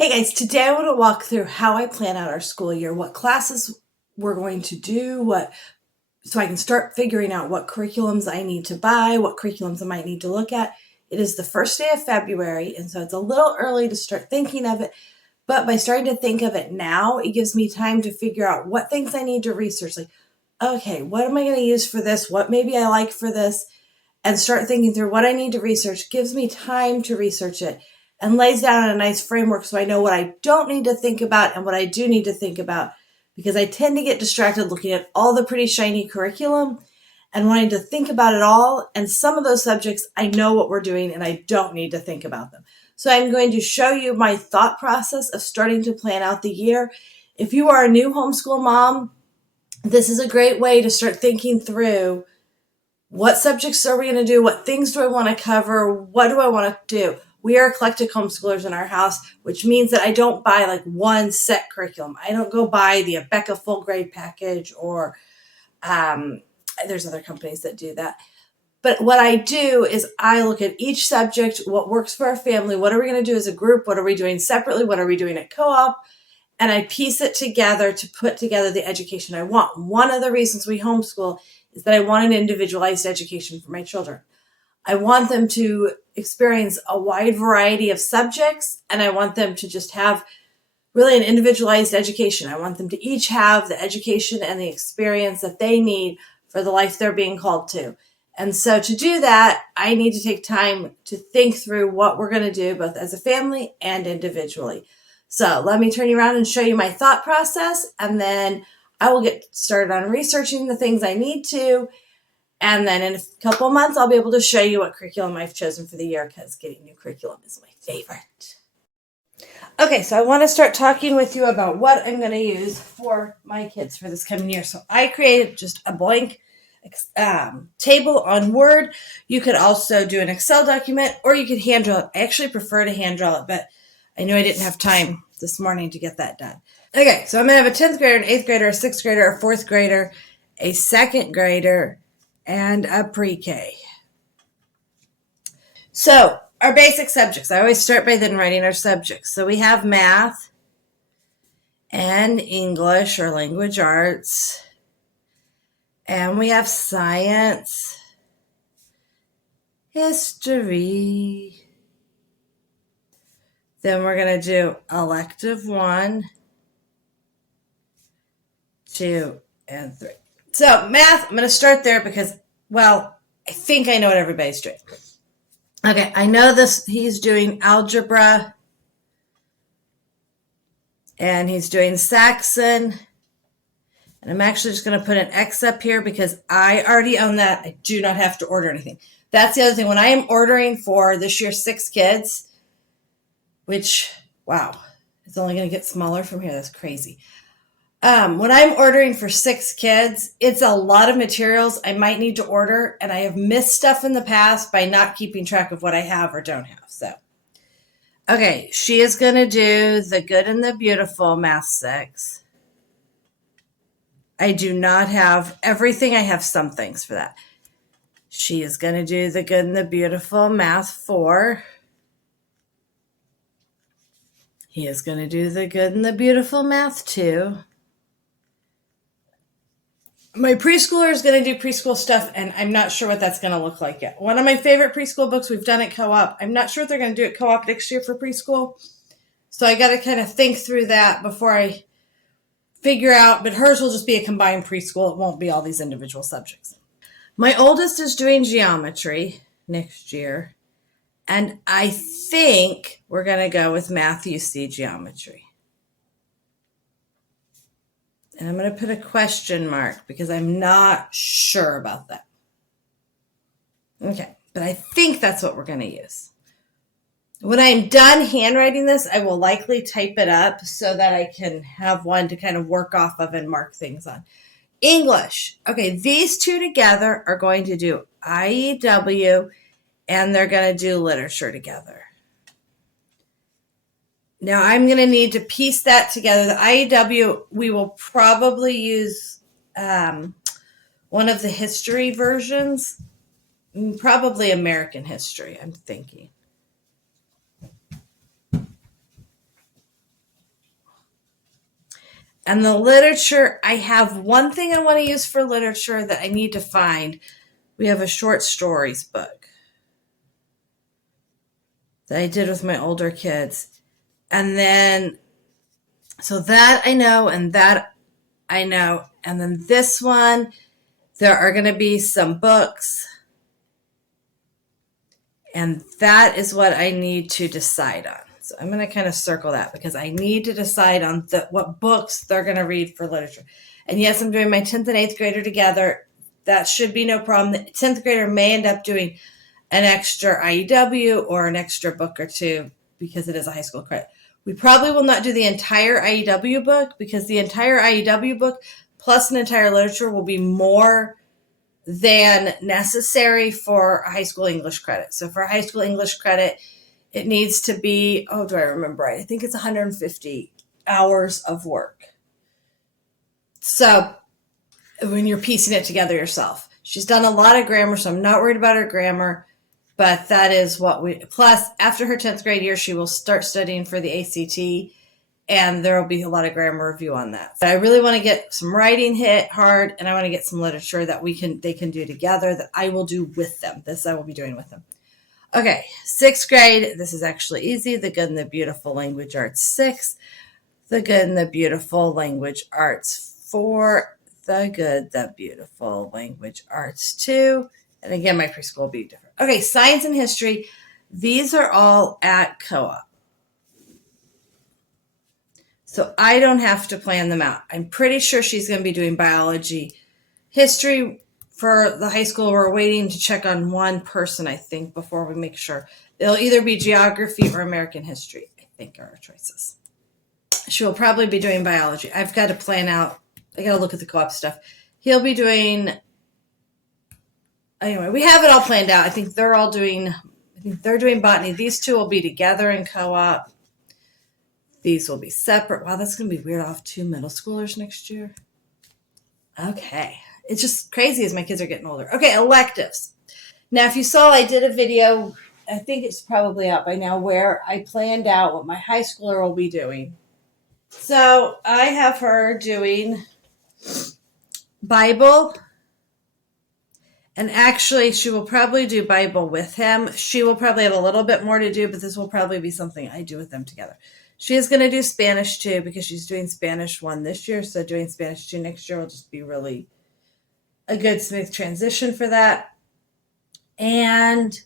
Hey guys, today I want to walk through how I plan out our school year, what classes we're going to do, so I can start figuring out what curriculums I need to buy, what curriculums I might need to look at. It is the first day of February, and so it's a little early to start thinking of it, but by starting to think of it now, it gives me time to figure out what things I need to research. Like, okay, what am I going to use for this? What maybe I like for this? And start thinking through what I need to research, gives me time to research it, and lays down a nice framework so I know what I don't need to think about and what I do need to think about, because I tend to get distracted looking at all the pretty shiny curriculum and wanting to think about it all. And some of those subjects, I know what we're doing and I don't need to think about them. So I'm going to show you my thought process of starting to plan out the year. If you are a new homeschool mom, this is a great way to start thinking through what subjects are we going to do? What things do I want to cover? What do I want to do? We are eclectic homeschoolers in our house, which means that I don't buy like one set curriculum. I don't go buy the Abeka full grade package or there's other companies that do that. But what I do is I look at each subject, what works for our family, what are we going to do as a group, what are we doing separately, what are we doing at co-op, and I piece it together to put together the education I want. One of the reasons we homeschool is that I want an individualized education for my children. I want them to experience a wide variety of subjects, and I want them to just have really an individualized education. I want them to each have the education and the experience that they need for the life they're being called to. And so to do that, I need to take time to think through what we're going to do, both as a family and individually. So let me turn you around and show you my thought process, and then I will get started on researching the things I need to. And then in a couple of months, I'll be able to show you what curriculum I've chosen for the year, because getting new curriculum is my favorite. Okay, so I want to start talking with you about what I'm going to use for my kids for this coming year. So I created just a blank table on Word. You could also do an Excel document, or you could hand draw it. I actually prefer to hand draw it, but I knew I didn't have time this morning to get that done. Okay, so I'm going to have a 10th grader, an 8th grader, a 6th grader, a 4th grader, a 2nd grader, and a pre-K. So our basic subjects. I always start by then writing our subjects. So we have math and English or language arts. And we have science, history. Then we're going to do elective 1, 2, and 3. So math, I'm going to start there because, well, I think I know what everybody's doing. Okay, I know this. He's doing algebra, and he's doing Saxon. And I'm actually just going to put an X up here because I already own that. I do not have to order anything. That's the other thing. When I am ordering for this year's 6 kids, which, wow, it's only going to get smaller from here. That's crazy. When I'm ordering for 6 kids, it's a lot of materials I might need to order, and I have missed stuff in the past by not keeping track of what I have or don't have. So, okay, she is going to do the Good and the Beautiful Math 6. I do not have everything. I have some things for that. She is going to do the Good and the Beautiful Math 4. He is going to do the Good and the Beautiful Math 2. My preschooler is going to do preschool stuff, and I'm not sure what that's going to look like yet. One of my favorite preschool books we've done at co-op. I'm not sure what they're going to do at co-op next year for preschool. So I got to kind of think through that before I figure out, but hers will just be a combined preschool. It won't be all these individual subjects. My oldest is doing geometry next year, and I think we're going to go with Math UC geometry. And I'm going to put a question mark because I'm not sure about that. Okay, but I think that's what we're going to use. When I'm done handwriting this, I will likely type it up so that I can have one to kind of work off of and mark things on. English. Okay, these two together are going to do IEW, and they're going to do literature together. Now I'm going to need to piece that together. The IEW, we will probably use one of the history versions, probably American history, I'm thinking. And the literature, I have one thing I want to use for literature that I need to find. We have a short stories book that I did with my older kids. And then, so that I know, and that I know. And then this one, there are going to be some books. And that is what I need to decide on. So I'm going to kind of circle that because I need to decide on what books they're going to read for literature. And yes, I'm doing my 10th and 8th grader together. That should be no problem. The 10th grader may end up doing an extra IEW or an extra book or two because it is a high school credit. We probably will not do the entire IEW book because the entire IEW book plus an entire literature will be more than necessary for a high school English credit. So for a high school English credit, it needs to be, do I remember right? I think it's 150 hours of work. So when you're piecing it together yourself, she's done a lot of grammar, so I'm not worried about her grammar, but that is what plus after her 10th grade year, she will start studying for the ACT, and there will be a lot of grammar review on that. But I really want to get some writing hit hard, and I want to get some literature that they can do together that I will do with them. This I will be doing with them. Okay, 6th grade. This is actually easy. The Good and the Beautiful Language Arts 6. The Good and the Beautiful Language Arts 4. The Good, the Beautiful Language Arts 2. And again, my preschool will be different. Okay, science and history. These are all at co-op. So I don't have to plan them out. I'm pretty sure she's going to be doing biology. History for the high school, we're waiting to check on one person, I think, before we make sure. It'll either be geography or American history, I think, are our choices. She will probably be doing biology. I've got to plan out. I got to look at the co-op stuff. He'll be doing, anyway, we have it all planned out. I think they're doing botany. These two will be together in co-op. These will be separate. Wow, that's going to be weird. I'll have 2 middle schoolers next year. Okay. It's just crazy as my kids are getting older. Okay, electives. Now, if you saw, I did a video, I think it's probably out by now, where I planned out what my high schooler will be doing. So I have her doing Bible. And actually, she will probably do Bible with him. She will probably have a little bit more to do, but this will probably be something I do with them together. She is going to do Spanish 2 because she's doing Spanish 1 this year. So doing Spanish 2 next year will just be really a good smooth transition for that. And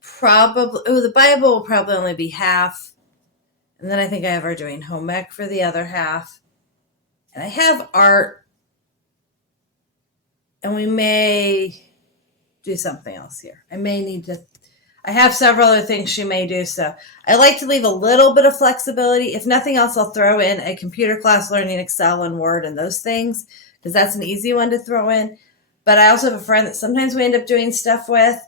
probably, the Bible will probably only be half. And then I think I have her doing home ec for the other half. And I have art. And we may do something else here. I have several other things she may do. So I like to leave a little bit of flexibility. If nothing else, I'll throw in a computer class learning Excel and Word and those things, because that's an easy one to throw in. But I also have a friend that sometimes we end up doing stuff with.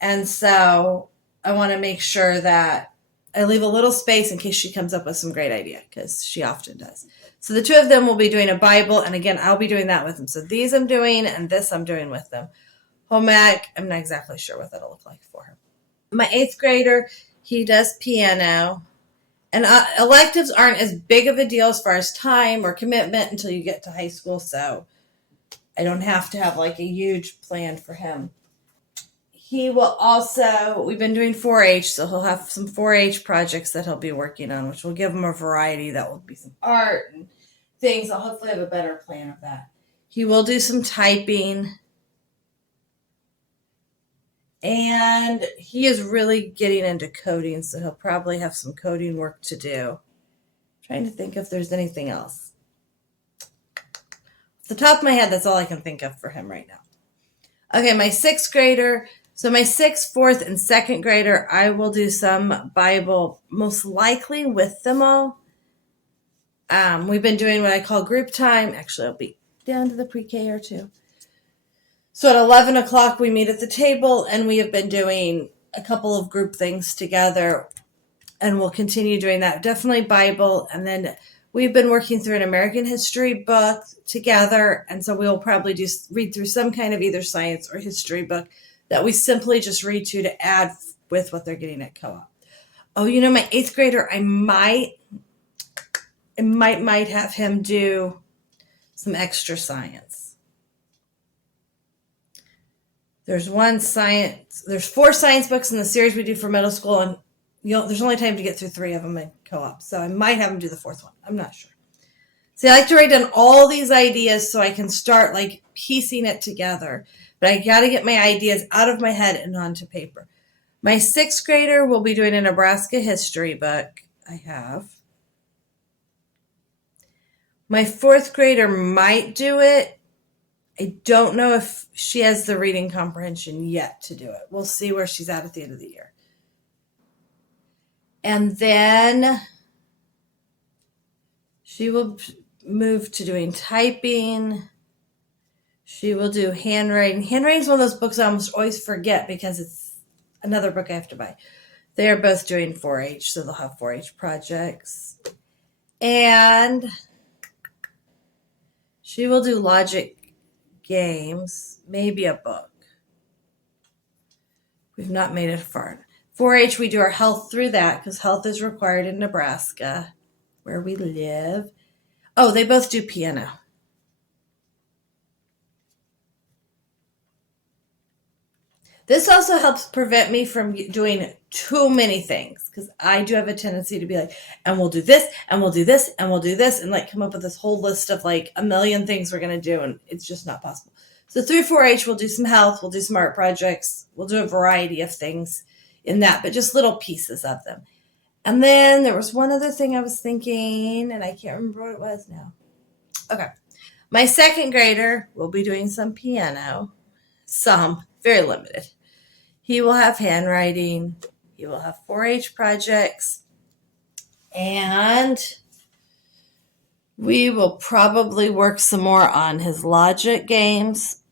And so I want to make sure that I leave a little space in case she comes up with some great idea, because she often does. So the two of them will be doing a Bible. And again, I'll be doing that with them. So these I'm doing, and this I'm doing with them. Home ec, I'm not exactly sure what that'll look like for her. My 8th grader, he does piano. And electives aren't as big of a deal as far as time or commitment until you get to high school. So I don't have to have like a huge plan for him. He will also, we've been doing 4-H, so he'll have some 4-H projects that he'll be working on, which will give him a variety. That will be some art and things. I'll hopefully have a better plan of that. He will do some typing. And he is really getting into coding, so he'll probably have some coding work to do. I'm trying to think if there's anything else. Off the top of my head, that's all I can think of for him right now. Okay, my 6th grader. So my 6th, 4th, and 2nd grader, I will do some Bible, most likely with them all. We've been doing what I call group time. Actually, I'll be down to the pre-K or 2. So at 11 o'clock, we meet at the table, and we have been doing a couple of group things together, and we'll continue doing that. Definitely Bible, and then we've been working through an American history book together, and so we'll probably just read through some kind of either science or history book that we simply just read to add with what they're getting at co-op. Oh, my 8th grader, I might have him do some extra science. There's 4 science books in the series we do for middle school, and there's only time to get through 3 of them in co-op. So I might have him do the 4th one. I'm not sure. See, I like to write down all these ideas so I can start like piecing it together. But I got to get my ideas out of my head and onto paper. My 6th grader will be doing a Nebraska history book. I have. My 4th grader might do it. I don't know if she has the reading comprehension yet to do it. We'll see where she's at the end of the year. And then she will move to doing typing. She will do handwriting. Handwriting is one of those books I almost always forget because it's another book I have to buy. They are both doing 4-H, so they'll have 4-H projects. And she will do logic games, maybe a book. We've not made it far. 4-H, we do our health through that because health is required in Nebraska, where we live. Oh, they both do piano. This also helps prevent me from doing too many things because I do have a tendency to be like, and we'll do this, and we'll do this, and we'll do this, and like come up with this whole list of like a million things we're going to do, and it's just not possible. So through 4-H, we'll do some health, we'll do some art projects, we'll do a variety of things in that, but just little pieces of them. And then there was one other thing I was thinking, and I can't remember what it was now. Okay. My 2nd grader will be doing some piano, very limited. He will have handwriting. He will have 4-H projects. And we will probably work some more on his logic games.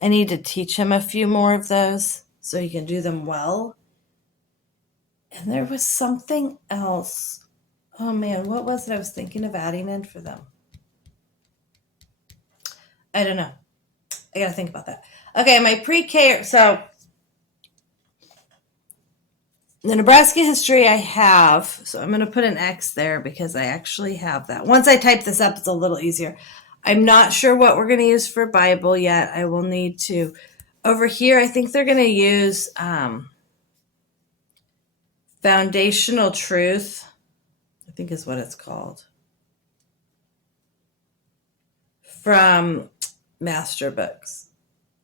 I need to teach him a few more of those so he can do them well. And there was something else. Oh, man, what was it I was thinking of adding in for them? I don't know. I got to think about that. Okay, my pre-K, so the Nebraska history I have, so I'm going to put an X there because I actually have that. Once I type this up, it's a little easier. I'm not sure what we're going to use for Bible yet. I will need to. Over here, I think they're going to use Foundational Truth, I think is what it's called, from Master Books.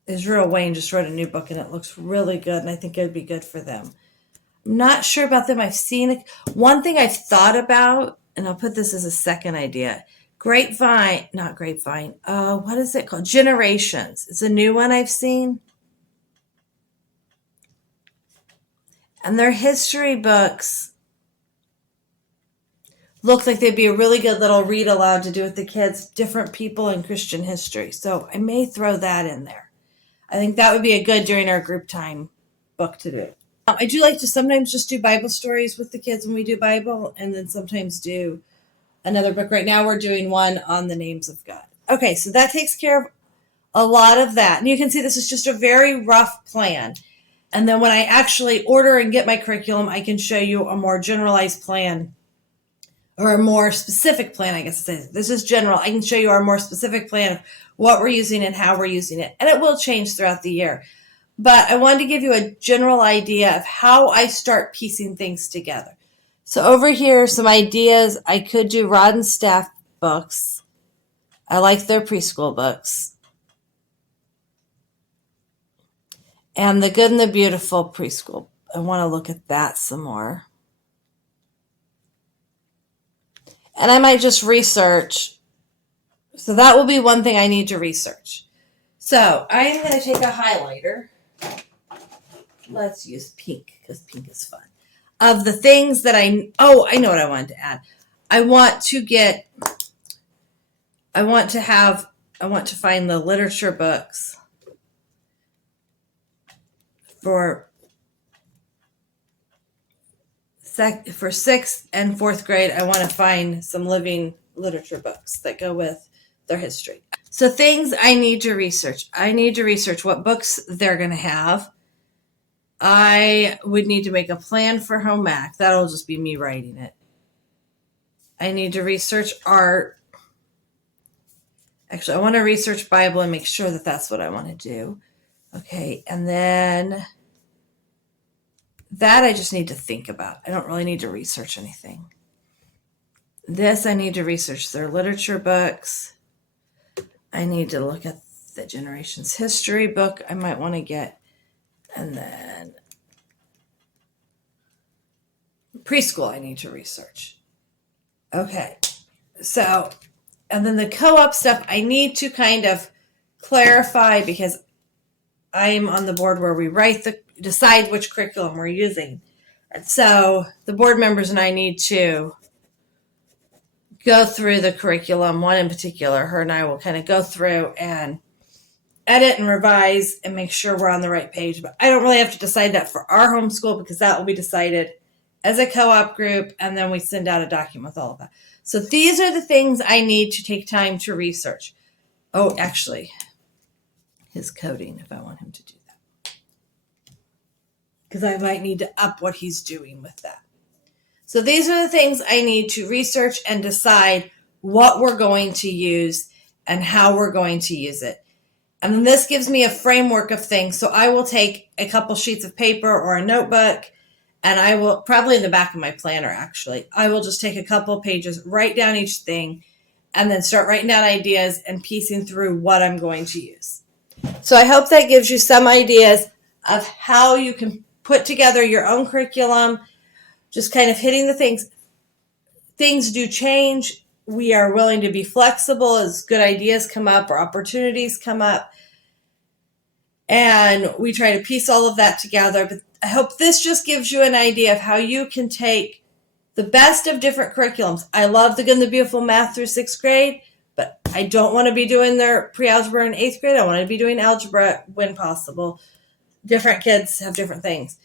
Israel Wayne just wrote a new book, and it looks really good, and I think it would be good for them. I'm not sure about them. I've seen it. One thing I've thought about, and I'll put this as a second idea, not Grapevine. What is it called? Generations. It's a new one I've seen. And their history books look like they'd be a really good little read aloud to do with the kids, different people in Christian history. So I may throw that in there. I think that would be a good during our group time book to do. I do like to sometimes just do Bible stories with the kids when we do Bible, and then sometimes do another book. Right now we're doing one on the names of God. Okay, so that takes care of a lot of that. And you can see this is just a very rough plan. And then when I actually order and get my curriculum, I can show you a more generalized plan, or a more specific plan, I guess it says. This is general. I can show you our more specific plan of what we're using and how we're using it. And it will change throughout the year. But I wanted to give you a general idea of how I start piecing things together. So over here are some ideas. I could do Rod and Staff books. I like their preschool books. And the Good and the Beautiful preschool. I want to look at that some more. And I might just research. So that will be one thing I need to research. So I'm going to take a highlighter. Let's use pink because pink is fun. Of the things that I know what I wanted to add. I want to find the literature books for 6th and 4th grade. I want to find some living literature books that go with their history. So things I need to research. I need to research what books they're going to have. I would need to make a plan for home ec. That'll just be me writing it. I need to research art. Actually, I want to research Bible and make sure that that's what I want to do. Okay, and then that I just need to think about. I don't really need to research anything. This I need to research their literature books. I need to look at the Generations History book I might want to get. And then preschool I need to research. Okay, so, and then the co-op stuff I need to kind of clarify because I'm on the board where we decide which curriculum we're using. And so the board members and I need to go through the curriculum, one in particular. Her and I will kind of go through and edit and revise and make sure we're on the right page. But I don't really have to decide that for our homeschool because that will be decided as a co-op group, and then we send out a document with all of that. So these are the things I need to take time to research. Oh, actually, his coding, if I want him to do that. Because I might need to up what he's doing with that. So these are the things I need to research and decide what we're going to use and how we're going to use it. And then this gives me a framework of things. So I will take a couple sheets of paper or a notebook, and I will, probably in the back of my planner actually, I will just take a couple of pages, write down each thing, and then start writing down ideas and piecing through what I'm going to use. So I hope that gives you some ideas of how you can put together your own curriculum, just kind of hitting the things. Things do change. We are willing to be flexible as good ideas come up or opportunities come up. And we try to piece all of that together. But I hope this just gives you an idea of how you can take the best of different curriculums. I love the Good and the Beautiful math through 6th grade, but I don't want to be doing their pre-algebra in 8th grade. I want to be doing algebra when possible. Different kids have different things.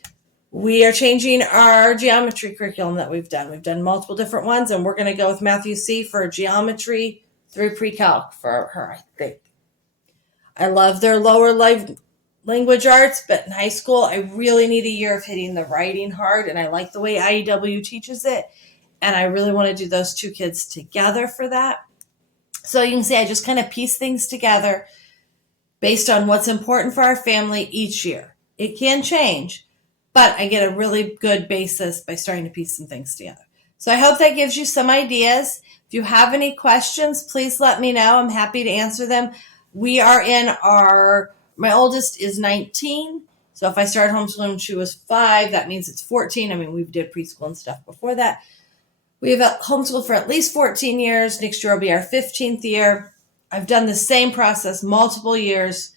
We are changing our geometry curriculum that we've done. We've done multiple different ones, and we're going to go with Matthew C. for geometry through pre-calc for her, I think. I love their lower language arts, but in high school, I really need a year of hitting the writing hard, and I like the way IEW teaches it, and I really want to do those two kids together for that. So you can see I just kind of piece things together based on what's important for our family each year. It can change, but I get a really good basis by starting to piece some things together. So I hope that gives you some ideas. If you have any questions, please let me know. I'm happy to answer them. We are in my oldest is 19. So if I started homeschooling when she was 5, that means it's 14. I mean, we did preschool and stuff before that. We've homeschooled for at least 14 years. Next year will be our 15th year. I've done the same process multiple years,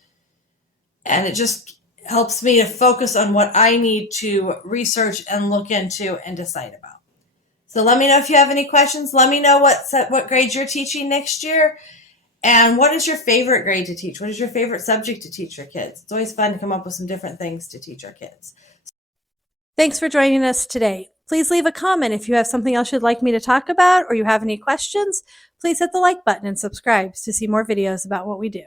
and it just helps me to focus on what I need to research and look into and decide about. So let me know if you have any questions. Let me know what grade you're teaching next year, and what is your favorite grade to teach? What is your favorite subject to teach your kids? It's always fun to come up with some different things to teach our kids. Thanks for joining us today. Please leave a comment if you have something else you'd like me to talk about or you have any questions. Please hit the like button and subscribe to see more videos about what we do.